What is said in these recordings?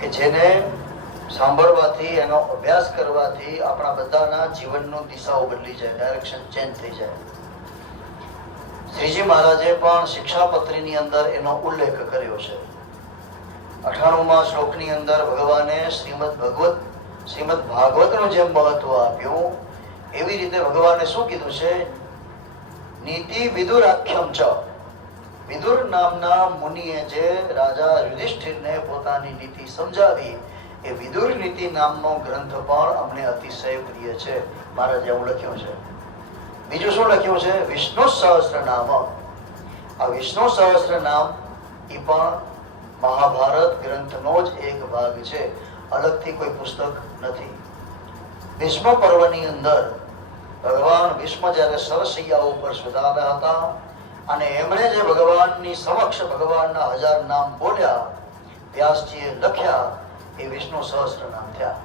કે જેને સાંભળવાથી, એનો અભ્યાસ કરવાથી આપણા બધાના જીવનનો દિશાઓ બદલી જાય, ડાયરેક્શન ચેન્જ થઈ જાય. શ્રીજી મહારાજે પણ શિક્ષાપત્રીની અંદર એનો ઉલ્લેખ કર્યો છે. 98મા શ્લોકની અંદર ભગવાને શ્રીમદ ભાગવતનું જેમ મહત્વ આપ્યું, એવી રીતે ભગવાને શું કીધું છે? નીતિ વિદુરાખ્યમ ચ. વિદુર નામના મુનિએ જે રાજા યુધિષ્ઠિરને પોતાની નીતિ સમજાવી, એ વિદુર નીતિ નામનો ગ્રંથ પણ અમને અતિશય પ્રિય છે. મહારાજે એવું લખ્યું છે. બીજું શું લખ્યું છે? વિષ્ણુ સહસ્ત્ર નામ. આ વિષ્ણુ સહસ્ત્ર નામ એ પણ મહાભારત ગ્રંથનો જ એક ભાગ છે, અલગથી કોઈ પુસ્તક નથી. ભીષ્મ પર્વની અંદર ભગવાન ભીષ્મ જ્યારે સરસૈયા ઉપર સુધાર્યા હતા અને એમણે જે ભગવાનની સમક્ષ ભગવાનના 1000 નામ બોલ્યા, વ્યાસજીએ લખ્યા, એ વિષ્ણુ સહસ્ત્ર નામ થયા.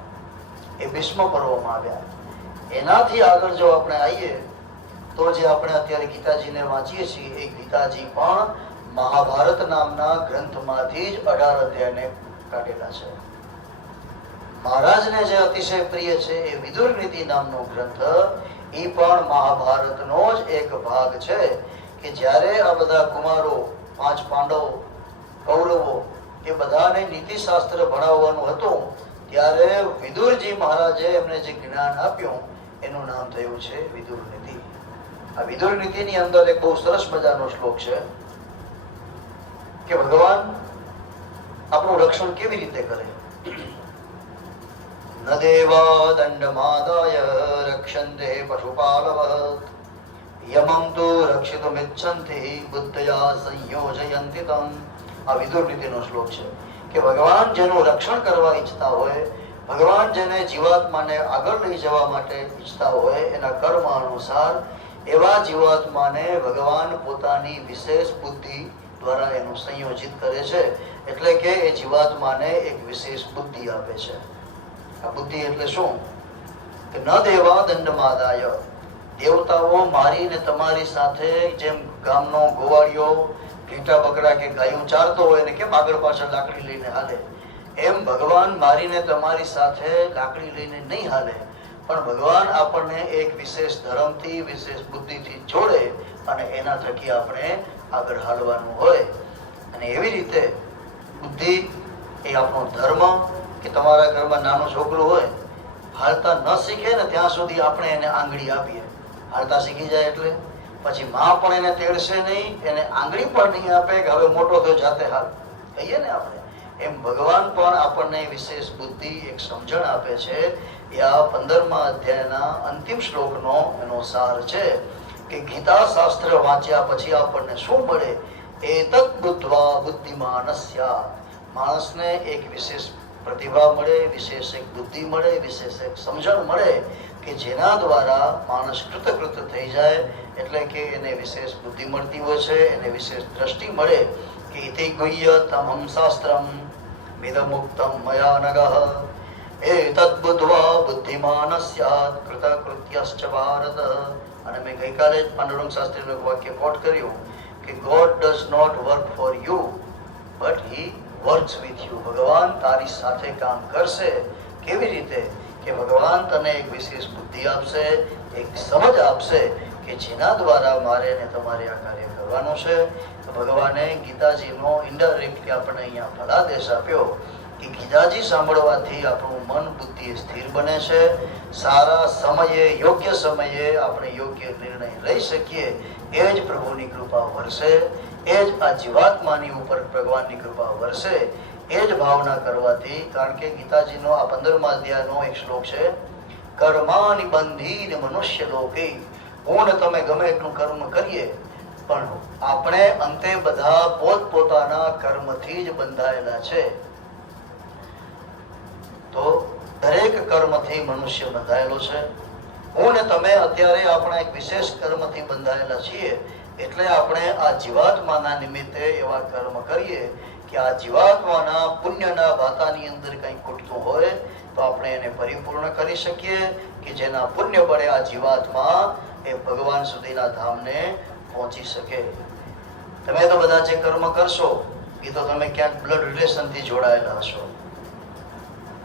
એ ભીષ્મ પર્વમાં આવ્યા. એનાથી આગળ જો આપણે આવીએ તો જે આપણે અત્યારે ગીતાજીને વાંચીએ છીએ, એ ગીતાજી પણ મહાભારત નામના ગ્રંથમાંથી જ 18 અધ્યાયને કાઢેલા છે. મહારાજને જે અતિશય પ્રિય છે એ વિદુર નીતિ નામનો ગ્રંથ, એ પણ મહાભારતનો જ એક ભાગ છે. કે જ્યારે આ બધા કુમારો, 5 પાંડવો, કૌરવો, એ બધાને નીતિશાસ્ત્ર ભણાવવાનું હતું, ત્યારે વિદુરજી મહારાજે એમને જે જ્ઞાન આપ્યું, એનું નામ થયું છે વિદુર નીતિ. આ વિદુર નીતિની અંદર એક બહુ સરસ મજાનો શ્લોક છે કે ભગવાન આપણું રક્ષણ કેવી રીતે કરે. ન દેવા દંડમાદાય રક્ષન્તે પશુપાલવત યમં તુ રક્ષિતુમિચ્છન્તિ બુદ્ધયા સંયોજયન્તિ તમ. આ વિદુર નીતિનો શ્લોક છે કે ભગવાન જેનું રક્ષણ કરવા ઈચ્છતા હોય, ભગવાન જેને જીવાત્માને આગળ લઈ જવા માટે ઈચ્છતા હોય, એના કર્મ અનુસાર એવા જીવાત્માને ભગવાન પોતાની વિશેષ બુદ્ધિ દ્વારા એનું સંયોજિત કરે છે. એટલે કે એ જીવાત્માને એક વિશેષ બુદ્ધિ આપે છે. આ બુદ્ધિ એટલે શું? કે ન દેવા દંડમાદાય. દેવતાઓ મારીને તમારી સાથે, જેમ ગામનો ગોવાળિયો ઘેટા બકરા કે ગાયું ચારતો હોય ને કેમ આગળ પાછળ લાકડી લઈને હાલે, એમ ભગવાન મારીને તમારી સાથે લાકડી લઈને નહીં હાલે, પણ ભગવાન આપણને એક વિશેષ ધર્મથી, વિશેષ બુદ્ધિથી જોડે અને એના થકી આપણે આગળ હાલવાનું હોય. અને એવી રીતે બુદ્ધિ એ આપણો ધર્મ. કે તમારા ઘરમાં નાનો છોકરો હોય, હાલતા ન શીખે ને ત્યાં સુધી આપણે એને આંગળી આપીએ. હાલતા શીખી જાય એટલે પછી માં પણ એને તેડશે નહીં, એને આંગળી પણ નહીં આપે કે હવે મોટો થયો જાતે હાલ, કહીએ ને આપણે. એમ ભગવાન પણ આપણને વિશેષ બુદ્ધિ, એક સમજણ આપે છે. એ આ 15મા અધ્યાયના અંતિમ શ્લોકનો એનો સાર છે કે ગીતા શાસ્ત્ર વાંચ્યા પછી આપણને શું મળે? એતત બુદ્ધ્વા બુદ્ધિમાનસ્ય. માણસને એક વિશેષ પ્રતિભા મળે, વિશેષ એક બુદ્ધિ મળે, વિશેષ એક સમજણ મળે કે જેના દ્વારા માણસ કૃતકૃત થઈ જાય. એટલે કે એને વિશેષ બુદ્ધિ મળતી હોય છે, એને વિશેષ દ્રષ્ટિ મળે કે ઇતિ ગુહ્ય તમં શાસ્ત્રમ વિદમુક્તમ મયા નગઃ એતદ બુદ્ધ્વા બુદ્ધિમાન સ્યાત કૃતકૃત્યશ્ચ ભારત. અને મેં ગઈકાલે જ પાંડુરંગ શાસ્ત્રીનું એક વાક્ય કોટ કર્યું કે God does not work for you but he works with you. ભગવાન તારી સાથે કામ કરશે. કેવી રીતે? કે ભગવાન તને એક વિશેષ બુદ્ધિ આપશે, એક સમજ આપશે કે જેના દ્વારા મારે ને તમારે આ કાર્ય કરવાનું છે. તો ભગવાને ગીતાજીનો ઇન્ડાયરેક્ટલી આપણને અહીંયા ફલાદેશ આપ્યો કે ગીતાજી સાંભળવાથી આપણું મન, બુદ્ધિ સ્થિર બને છે. સારા સમયે, યોગ્ય સમયે આપણે યોગ્ય નિર્ણય લઈ શકીએ. એ જ પ્રભુની કૃપા વરસે, એ જ આ જીવાત્માની ઉપર ભગવાનની કૃપા વરસે. એ જ ભાવના કરવાથી, કારણ કે ગીતાજીનો આ 15મા અધ્યાયનો એક શ્લોક છે, કર્માનિ બંધીન મનુષ્ય લોકે. હું ને તમે ગમે એટલું કર્મ કરીએ, પણ આપણે અંતે બધા પોતપોતાના કર્મથી જ બંધાયેલા છે. તો દરેક કર્મથી મનુષ્ય બંધાયેલો છે. હું ને તમે અત્યારે આપણા એક વિશેષ કર્મથી બંધાયેલા છીએ. એટલે આપણે આ જીવાત્માના નિમિત્તે એવા કર્મ કરીએ કે આ જીવાત્માના પુણ્યના ભાતાની અંદર કંઈ ખૂટતું હોય તો આપણે એને પરિપૂર્ણ કરી શકીએ કે જેના પુણ્ય બળે આ જીવાત્મા એ ભગવાન સુધીના ધામને પહોંચી શકે. તમે તો બધા જે કર્મ કરશો એ તો તમે ક્યાંક બ્લડ રિલેશનથી જોડાયેલા હશો.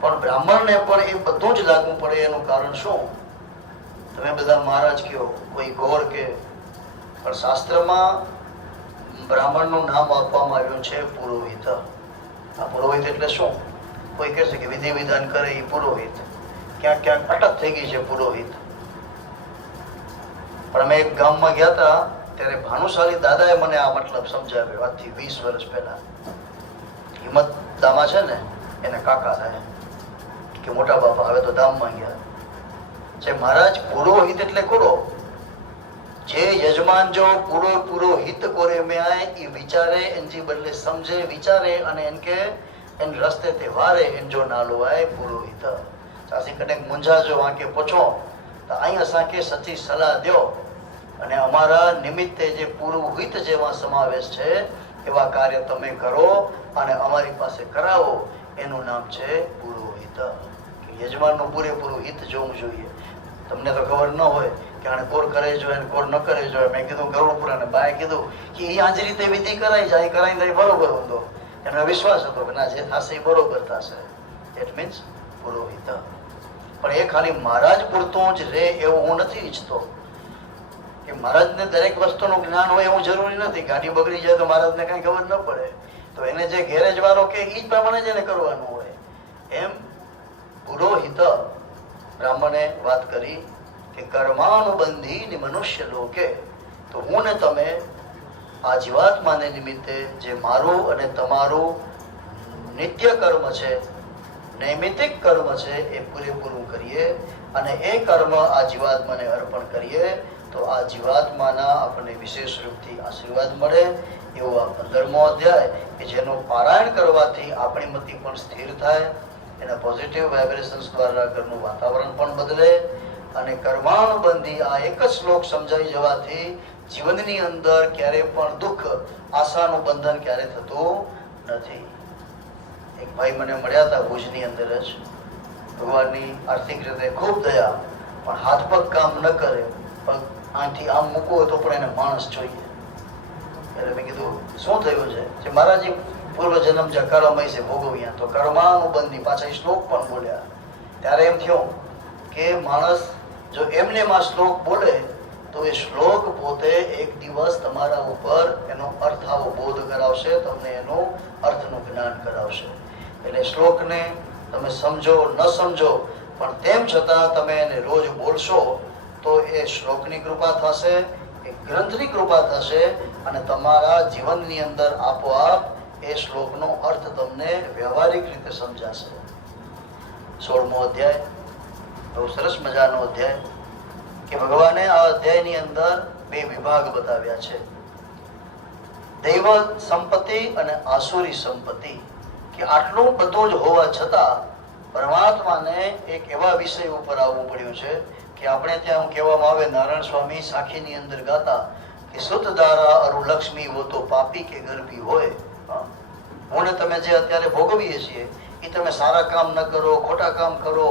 પણ બ્રાહ્મણને પણ એ બધું જ લાગુ પડે એનું કારણ શું? તમે બધા મહારાજ કહો, કોઈ ગોર કે, પણ શાસ્ત્રમાં બ્રાહ્મણનું નામ આપવામાં આવ્યું છે પુરોહિત. આ પુરોહિત એટલે શું? કોઈ કહે છે કે વિધિ વિધાન કરે એ પુરોહિત. ક્યાંક ક્યાંક અટક થઈ ગઈ છે પુરોહિત. પણ અમે એક ગામમાં ગયા હતા ત્યારે ભાનુશાલી દાદાએ મને આ મતલબ સમજાવ્યો આજથી 20 વર્ષ પહેલા. હિંમત દામા છે ને એને કાકા થાય કે મોટા બાપા, હવે તો ધામમાં ગયા છે. મહારાજ પુરોહિત એટલે કોરો? જે યજમાન જો પુરોહિત કોરે મેં આય એ વિચારે એનજી બદલે સમજે વિચારે અને એન કે એન રસ્તે તે વારે એન જો નાલો આય પુરોહિત. સાસી કનેક મુંજા જો વાંકે પૂછો તો અહીં અસાંखे સચી સલાહ દો અને અમારા નિમિત્તે જે પુરોહિત જેવા સમાવેશ છે એવા કાર્ય તમે કરો અને અમારી પાસે કરાવો. એનું નામ છે પુરોહિત. યજમાનનું પૂરેપૂરું હિત જોવું જોઈએ. તમને તો ખબર ન હોય કે આને કોર કરે જોઈએ કોર ન કરે જોઈએ. મેં કીધું ગરુડપુરાને બાએ કીધું કે એ આજ રીતે વિધિ કરાઈ જાય, કરાઈ જાય બરોબર ઊંધો. એનો વિશ્વાસ હતો કે ના જે થશે એ બરોબર થશે. ઇટ મીન્સ પુરોહિત. પણ એ ખાલી મહારાજ પૂરતું જ રે એવું હું નથી ઈચ્છતો. કે મહારાજને દરેક વસ્તુનું જ્ઞાન હોય એવું જરૂરી નથી. ગાડી બગડી જાય તો મહારાજને કઈ ખબર ન પડે, તો એને જે ગેરેજ વાળો કે એ જ પ્રમાણે જ એને કરવાનું હોય. એમ પુરોહિત બ્રાહ્મણે વાત કરી કે કર્માનુબંધી મનુષ્ય લોકે, તો હું ને તમે આ જીવાત્માને નિમિત્તે જે મારું અને તમારું નિત્ય કર્મ છે, નૈમિતિક કર્મ છે એ પૂરેપૂરું કરીએ અને એ કર્મ આ જીવાત્માને અર્પણ કરીએ તો આ જીવાત્માના આપણને વિશેષ રૂપથી આશીર્વાદ મળે. એવો આ 15મો અધ્યાય કે જેનું પારાયણ કરવાથી આપણી મતિ પણ સ્થિર થાય, એના પોઝિટિવ વાઇબ્રેશન્સ દ્વારા ઘરનું વાતાવરણ પણ બદલે અને કર્માનુબંધી આ એક જ શ્લોક સમજાઈ જવાથી જીવનની અંદર ક્યારે પણ દુઃખ આશાનું બંધન ક્યારે થતું નથી. એક ભાઈ મને મળ્યા હતા ભુજની અંદર જ. ભગવાનની આર્થિક રીતે ખૂબ દયા, પણ હાથ પગ કામ ન કરે, પગ આથી આમ મૂકવો તો પણ એને માણસ જોઈએ. એટલે મેં કીધું શું થયું છે? મહારાજી પૂર્વ જન્મ જે કર્મમય છે ભોગવ્યા, તો કર્માનુબંધી પાછા શ્લોક પણ બોલ્યા. ત્યારે એમ થયું કે માણસ જો એમને માં શ્લોક બોલે તો એ શ્લોક પોતે એક દિવસ તમારા ઉપર એનો અર્થ આવો બોધ કરાવશે, તમને એનો અર્થનું જ્ઞાન કરાવશે. એટલે શ્લોકને તમે સમજો ન સમજો પણ તેમ છતાં તમે એને રોજ બોલશો તો એ શ્લોકની કૃપા થશે, એ ગ્રંથની કૃપા થશે અને તમારા જીવનની અંદર આપોઆપ એ શ્લોકનો અર્થ તમને વ્યવહારિક રીતે સમજાશે. 16મો અધ્યાય બહુ સરસ મજાનો અધ્યાય કે ભગવાને આ અધ્યાયની અંદર 2 વિભાગ બતાવ્યા છે. દૈવ સંપત્તિ અને આસુરી સંપત્તિ. કે આટલું બધું જ હોવા છતાં પરમાત્માને એક એવા વિષય ઉપર આવવું પડ્યું છે કે આપણે ત્યાં કહેવામાં આવે, નારાયણ સ્વામી સાખીની અંદર ગાતા કે સુત દારા અરુ લક્ષ્મી વો તો પાપી કે ગર્ભી હોય. હું ને તમે જે અત્યારે ભોગવીએ છીએ એ તમે સારા કામ ન કરો, ખોટા કામ કરો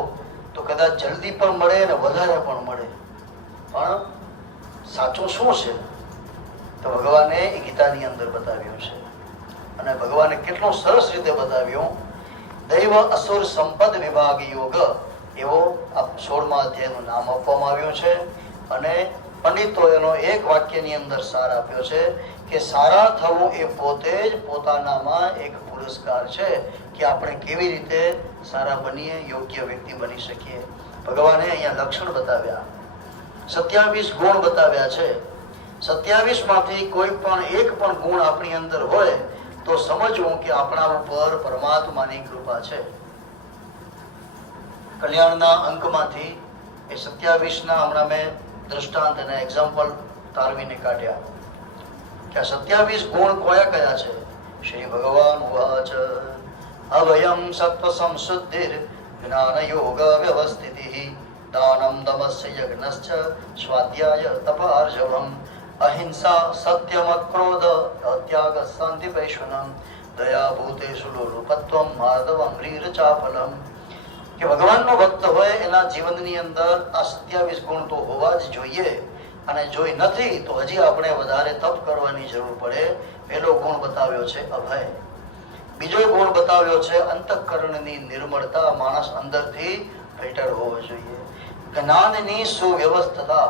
તો કદાચ જલ્દી પણ મળે ને વધારે પણ મળે. પણ સાચું શું છે તો ભગવાને એ ગીતાની અંદર બતાવ્યું છે. અને ભગવાને કેટલું સરસ રીતે બતાવ્યું. દૈવ અસુર સંપદ વિભાગ યોગ એવો આ 16મા અધ્યાયનું નામ આપવામાં આવ્યું છે. અને પંડિતો એનો એક વાક્યની અંદર સાર આપ્યો છે કે સારા થવું એ પોતે જ પોતાનામાં એક પુરસ્કાર છે કે આપણે કેવી રીતે સારા બનીએ, યોગ્ય વ્યક્તિ બની શકીએ. ભગવાને અહીંયા લક્ષણ બતાવ્યા, 27 ગુણ બતાવ્યા છે. 27 માંથી કોઈ પણ એક પણ ગુણ આપણી અંદર હોય તો સમજવું કે આપણા ઉપર પરમાત્માની કૃપા છે. કલ્યાણના અંકમાંથી એ 27ના હમણાં મેં દ્રષ્ટાંત અને એક્ઝામ્પલ તારવીને કાઢ્યા કે આ 27 ગુણ કયા કયા છે. શ્રી ભગવાન ઉવાચ અવયમ સત્વ સંશુદ્ધિર જ્ઞાન યોગ વ્યવસ્થિતિ દાનમ દમસ્ય યજ્ઞશ્ચ સ્વાધ્યાય તપાર્જવમ અહિંસા સત્યમ ક્રોધ ત્યાગ શાંતિ વૈષ્ણમ દયા ભૂતેષુ લોલુપત્વમ માધવમ રીરચાફલમ. કે ભગવાનનો ભક્ત હોય એના જીવનની અંદર આ 27 ગુણ તો હોવા જ જોઈએ. અને જોઈ નથી તો હજી આપણે વધારે તપ કરવાની જરૂર પડે. પહેલો ગુણ બતાવ્યો છે અભય. બીજો ગુણ બતાવ્યો છે અંતઃકરણની નિર્મળતા. માણસ અંદરથી ફિલ્ટર હોવો જોઈએ. જ્ઞાનની સુવ્યવસ્થા.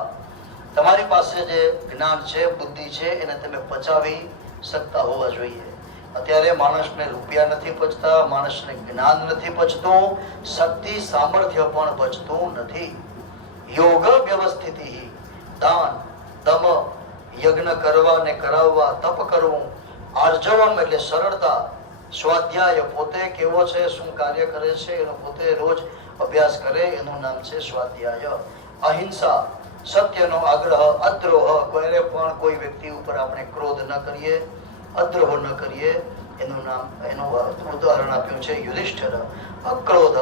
તમારી પાસે જે જ્ઞાન છે, બુદ્ધિ છે, એને તમે પચાવી શકતા હોવા જોઈએ. અત્યારે માણસને રૂપિયા નથી પચતા, માણસને જ્ઞાન નથી પચતું, શક્તિ સામર્થ્ય પણ પચતું નથી. યોગ વ્યવસ્થિત, દાન, દમ, યજ્ઞ કરવા ને કરાવવા, તપ કરવું, આર્જવમ એટલે સરળતા, સ્વાધ્યાય પોતે કેવો છે, શું કાર્ય કરે છે એનો પોતે રોજ અભ્યાસ કરે, એનું નામ છે સ્વાધ્યાય. અહિંસા, સત્યનો આગ્રહ, અદ્રોહ, કોઈને પણ કોઈ વ્યક્તિ ઉપર આપણે ક્રોધ ન કરીએ, અદ્રોહ ન કરીએ, એનું ઉદાહરણ આપ્યું છે યુધિષ્ઠિર. અક્રોધ,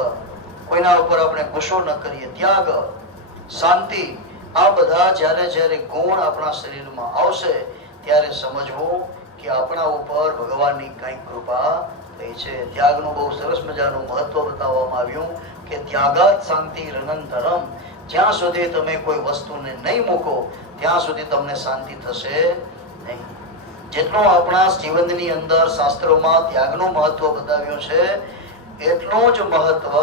કોઈના ઉપર આપણે ગુસ્સો ન કરીએ. ત્યાગ, શાંતિ, આ બધા જ્યારે જ્યારે ગુણ આપણા શરીરમાં આવશે ત્યારે સમજવું કે આપણા ઉપર ભગવાનની કઈ કૃપા થઈ છે. ત્યાગનું બહુ સરસ મજાનું મહત્વ બતાવવામાં આવ્યું કે ત્યાગાત શાંતિ રનંતરમ. જ્યાં સુધી તમે કોઈ વસ્તુને નહીં મૂકો ત્યાં સુધી તમને શાંતિ થશે નહીં. જેટલું આપણા જીવનની અંદર શાસ્ત્રોમાં ત્યાગનું મહત્વ બતાવ્યું છે એટલું જ મહત્વ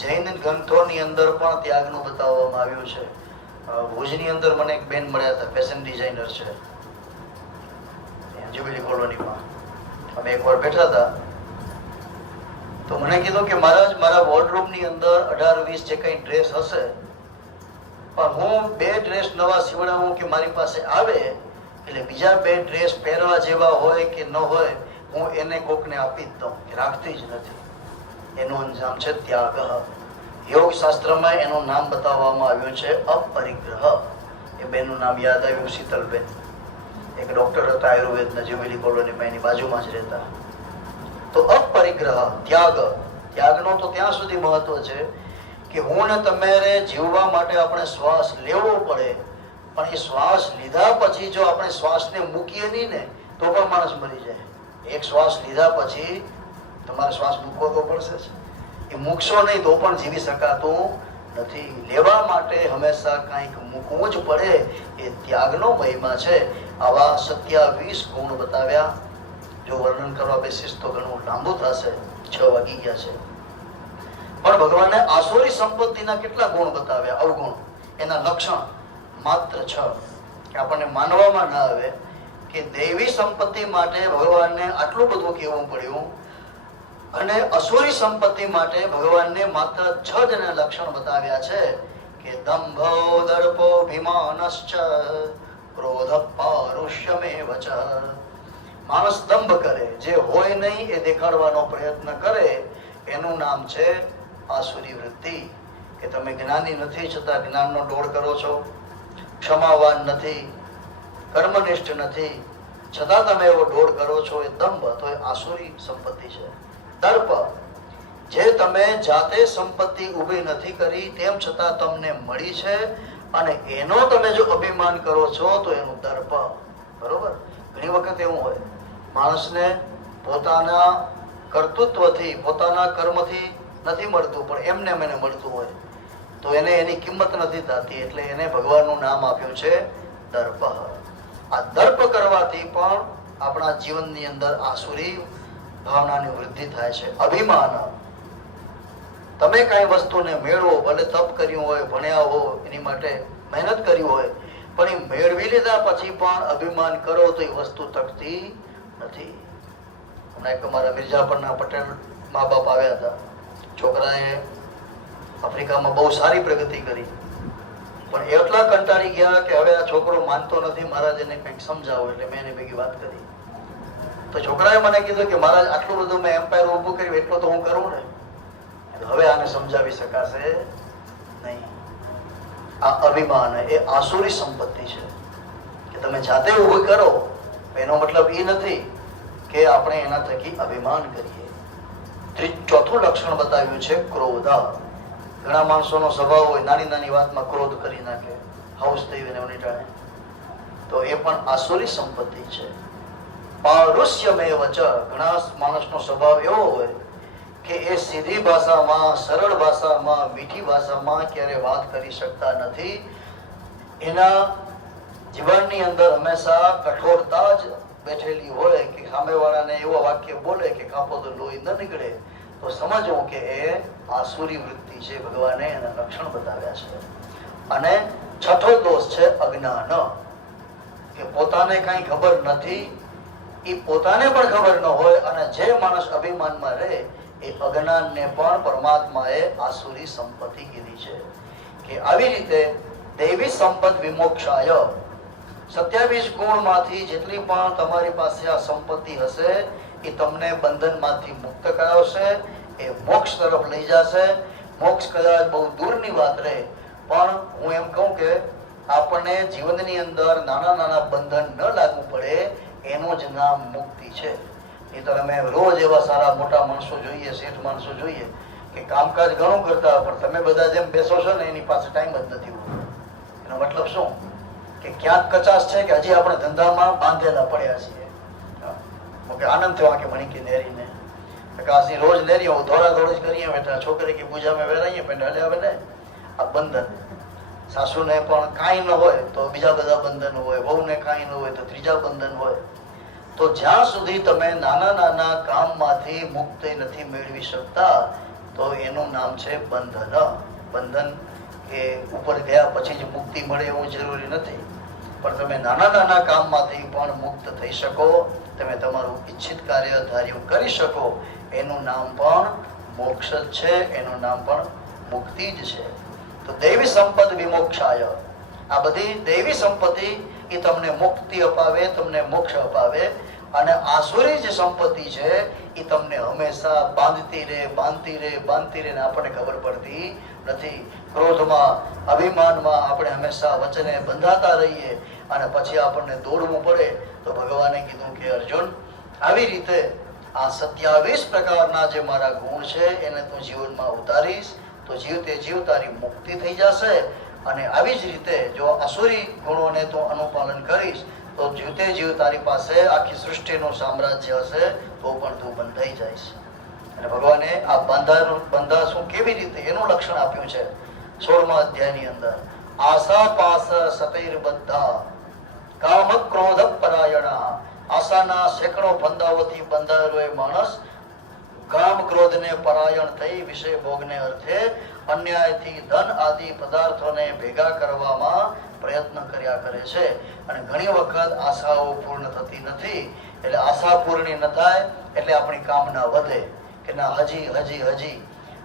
જૈન ગ્રંથોની અંદર પણ ત્યાગનું બતાવવામાં આવ્યું છે. ભુજની અંદર મને એક બેન મળ્યા હતા, ફેશન ડિઝાઇનર છે, જ્યુબિલી કોલોનીમાં. અમે એકવાર બેઠા હતા તો મને કીધું કે મહારાજ, મારા વોર્ડરોબની અંદર 18-20 જે કઈ ડ્રેસ હશે, પણ હું 2 ડ્રેસ નવા સીવડાવું કે મારી પાસે આવે એટલે બીજા 2 ડ્રેસ પહેરવા જેવા હોય કે ન હોય હું એને કોકને આપી જ દઉં, રાખતી જ નથી. એનું નામ છે ત્યાગ. યોગ શાસ્ત્રમાં એનું નામ બતાવવામાં આવ્યું છે અપરિગ્રહ. એ બેનનું નામ યાદ આવ્યું, શીતલબેન. એક ડોક્ટર હતા આયુર્વેદના, જ્યુબિલી કોલોનીમાં, એની બાજુમાં જ રહેતા. તો અપરિગ્રહ, ત્યાગ. ત્યાગનો તો ત્યાં સુધી મહત્વ છે કે હું ને તમારે જીવવા માટે આપણે શ્વાસ લેવો પડે, પણ એ શ્વાસ લીધા પછી જો આપણે શ્વાસને મૂકીએ નહીં ને તો પણ માણસ મરી જાય. એક શ્વાસ લીધા પછી તમારે શ્વાસ મૂકવો તો પડશે જ. એ મૂકશો નહીં તો પણ જીવી શકાતું નથી. લેવા માટે હંમેશા કંઈક મૂકવું જ પડે. એ ત્યાગનો મહિમા છે. આવા 27 ગુણ બતાવ્યા. જો વર્ણન કરવા બેસીશ તો ઘણું લાંબુ થશે. 6 વાગી ગયા છે. પણ ભગવાને આસુરી સંપત્તિના કેટલા ગુણ બતાવ્યા, અવગુણ, એના લક્ષણ માત્ર 6. કે આપણને માનવામાં ના આવે કે દૈવી સંપત્તિ માટે ભગવાનને આટલું બધું કહેવું પડ્યું અને અસુરી સંપત્તિ માટે ભગવાનને માત્ર 6 જ લક્ષણ બતાવ્યા છે કે દંભો દર્પો ભીમાનશ્ચ ક્રોધ પારુષ્યમેવ ચ. માણસ દંભ કરે, જે હોય નહીં એ દેખાડવાનો પ્રયત્ન કરે, એનું નામ છે આસુરી વૃત્તિ. કે તમે જ્ઞાની નથી છતાં જ્ઞાનનો ડોળ કરો છો, ક્ષમાવાન નથી, કર્મનિષ્ઠ નથી છતાં તમે એવો ડોળ કરો છો, એ દંભ. તો એ આસુરી સંપત્તિ છે. દર્પ, જે તમે જાતે સંપત્તિ ઊભી નથી કરી તેમ છતાં તમને મળી છે અને એનો તમે જો અભિમાન કરો છો તો એનું દર્પ. બરોબર? ઘણી વખત એવું હોય, માણસને પોતાના કર્તૃત્વથી, પોતાના કર્મથી નથી મળતું, પણ એમને મને મળતું હોય તો એને એની કિંમત નથી થતી, એટલે એને ભગવાનનું નામ આપ્યું છે દર્પ. આ દર્પ કરવાથી પણ આપણા જીવનની અંદર આસુરી ભાવનાની વૃદ્ધિ થાય છે. અભિમાન, તમે કઈ વસ્તુને મેળવો, ભલે તપ કર્યું હોય, ભણ્યા હો, એની માટે મહેનત કરી હોય, પણ એ મેળવી લીધા પછી પણ અભિમાન કરો તો એ વસ્તુ ટકતી નથી. હમણાં એક અમારા મિર્ઝાપરના પટેલ મા બાપ આવ્યા હતા. છોકરાએ આફ્રિકામાં બહુ સારી પ્રગતિ કરી, પણ એટલા કંટાળી ગયા કે હવે આ છોકરો માનતો નથી, મહારાજ એને કંઈક સમજાવો. એટલે મેં એને ભેગી વાત કરી તો છોકરાએ મને કીધું કે મહારાજ આટલું બધું મેં એમ્પાયર ઊભું કર્યું એટલું તો હું કરું ને, હવે આને સમજાવી શકાશે નહીં. આ અભિમાન એ આસુરી સંપત્તિ છે કે તમે જાતે ઊભું કરો, એનો મતલબ એ નથી કે આપણે એના થકી અભિમાન કરીએ. ચોથું લક્ષણ બતાવ્યું છે ક્રોધ. ઘણા માણસોનો સ્વભાવ હોય, નાની નાની વાતમાં ક્રોધ કરી નાખે, હાઉસ થઈ ને એવું ટાણે, તો એ પણ આસુરી સંપત્તિ છે. પારુષ્યમેવ ચ, ઘણા માણસનો સ્વભાવ એવો હોય કે એ સીધી ભાષામાં, સરળ ભાષામાં, મીઠી ભાષામાં ક્યારે વાત કરી શકતા નથી. એના જીવનની અંદર હંમેશા કઠોરતા જ બેઠેલી હોય કે સામેવાળાને એવો વાક્ય બોલે કે કાપો તો લોહી ન નીકળે, તો સમજવું કે એ આસુરી વૃત્તિ છે. ભગવાને એના લક્ષણ બતાવ્યા છે. અને છઠ્ઠો દોષ છે અજ્ઞાન, કે પોતાને કઈ ખબર નથી, એ પોતાને પણ ખબર ન હોય, અને જે માણસ અભિમાનમાં રહે એ અજ્ઞાનને પણ પરમાત્માએ આસુરી સંપત્તિ કીધી છે. કે આવી રીતે દૈવી સંપદ વિમોક્ષાય, 27 ગુણમાંથી જેટલી પણ તમારી પાસે આ સંપત્તિ હશે એ તમને બંધનમાંથી મુક્ત કરાવશે, એ મોક્ષ તરફ લઈ જશે. મોક્ષ કદાચ બહુ દૂરની વાત રહે, પણ હું એમ કહું કે આપણને જીવનની અંદર નાના નાના બંધન ન લાગવું પડે, એનું જ નામ મુક્તિ છે. એ તો અમે રોજ એવા સારા મોટા માણસો જોઈએ, શેઠ માણસો જોઈએ કે કામકાજ ઘણું કરતા, પણ તમે બધા જેમ બેસો છો ને એની પાસે ટાઈમ જ નથી હોતો. એનો મતલબ શું? કે ક્યાંક કચાશ છે કે હજી આપણે ધંધામાં બાંધેલા પડ્યા છીએ. આનંદ થયો કે મણી કે નેરીને કાશી રોજ નેરી દોડા દોડી કરીએ બેઠા, છોકરી કે પૂજામાં વેરાઈએ બેઠા. એટલે હવે ને આ બંધન, સાસુને પણ કાંઈ ન હોય તો બીજા બધા બંધન હોય, વહુને કાંઈ ન હોય તો ત્રીજા બંધન હોય. તો જ્યાં સુધી તમે નાના નાના કામમાંથી મુક્તિ નથી મેળવી શકતા તો એનું નામ છે બંધન. બંધન એ ઉપર ગયા પછી જ મુક્તિ મળે એવું જરૂરી નથી, પણ તમે નાના નાના કામમાંથી પણ મુક્ત થઈ શકો, તમે તમારું ઈચ્છિત કાર્ય ધાર્યું કરી શકો, એનું નામ પણ મોક્ષ જ છે, એનું નામ પણ મુક્તિ જ છે. તો દૈવી સંપદ વિમોક્ષાય, આ બધી દૈવી સંપત્તિ એ તમને મુક્તિ અપાવે, તમને મોક્ષ અપાવે. અને આસુરી જે સંપત્તિ છે એ તમને હંમેશા બાંધતી રહે, બાંધતી રહે, બાંધતી રહે, આપણને ખબર પડતી નથી. ક્રોધમાં, અભિમાનમાં આપણે હંમેશા વચને બંધાતા રહીએ અને પછી આપણને દોડવું પડે. તો ભગવાને કીધું કે અર્જુન, આવી રીતે આ 27 પ્રકારના જે મારા ગુણ છે એને તું જીવનમાં ઉતારીશ તો જીવતે જીવ તારી મુક્તિ થઈ જશે. અને આવી જ રીતે જો આસુરી ગુણોને તું અનુપાલન કરીશ તો જીવતે જીવ તારી પાસે આખી સૃષ્ટિનું સામ્રાજ્ય હશે તો પણ તું બંધાઈ જઈશ. અને ભગવાને આ બંધાશું કેવી રીતે એનું લક્ષણ આપ્યું છે 16મા અધ્યાયની અંદર. આશા પાસ સતૈર બધા કામ ક્રોધ પરાયણા, આશાના સેંકડો ફંદાઓથી બંધાયેલો એ માણસ કામ ક્રોધને પરાયણ થઈ વિષય ભોગને અર્થે અન્યાયથી ધન આદિ પદાર્થોને ભેગા કરવામાં પ્રયત્ન કર્યા કરે છે. અને ઘણી વખત આશાઓ પૂર્ણ થતી નથી, એટલે આશા પૂર્ણ ન થાય એટલે આપણી કામના વધે કે ના હજી હજી હજી,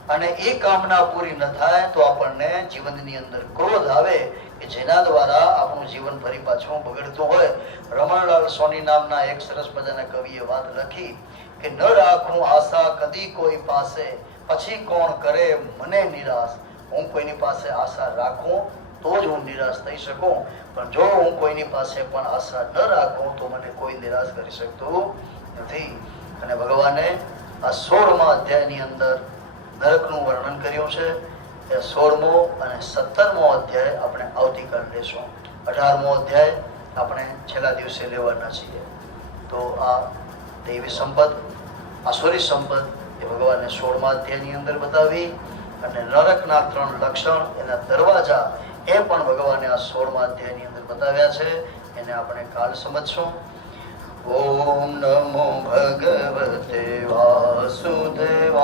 અને એ કામના પૂરી ન થાય તો આપણને જીવનની અંદર ક્રોધ આવે કે જેના દ્વારા આપણું જીવન ફરી પાછું બગડતું હોય. રમણલાલ સોની નામના એક સરસ મજાના કવિએ વાત લખી કે ન રાખું આશા કદી કોઈ પાસે, પછી કોણ કરે મને નિરાશ. હું કોઈની પાસે આશા રાખું તો જ હું નિરાશ થઈ શકું, પણ જો હું કોઈની પાસે પણ આશા ન રાખું તો મને કોઈ નિરાશ કરી શકતું નથી. અને ભગવાને આ 16મા અધ્યાયની અંદર નરકનું વર્ણન કર્યું છે. એ 16મો અને 17મો અધ્યાય આપણે આવતીકાલ લેશું. 18મો અધ્યાય આપણે છેલ્લા દિવસે લેવાના છીએ. તો આ દૈવી સંપદ, આસુરી સંપદ એ ભગવાને 16મા અધ્યાયની અંદર બતાવી, અને નરકના 3 લક્ષણ, એના દરવાજા એ પણ ભગવાને આ 16મા અધ્યાયની અંદર બતાવ્યા છે. એને આપણે કાલ સમજશું. ઓમ નમો ભગવતે વાસુદેવાય.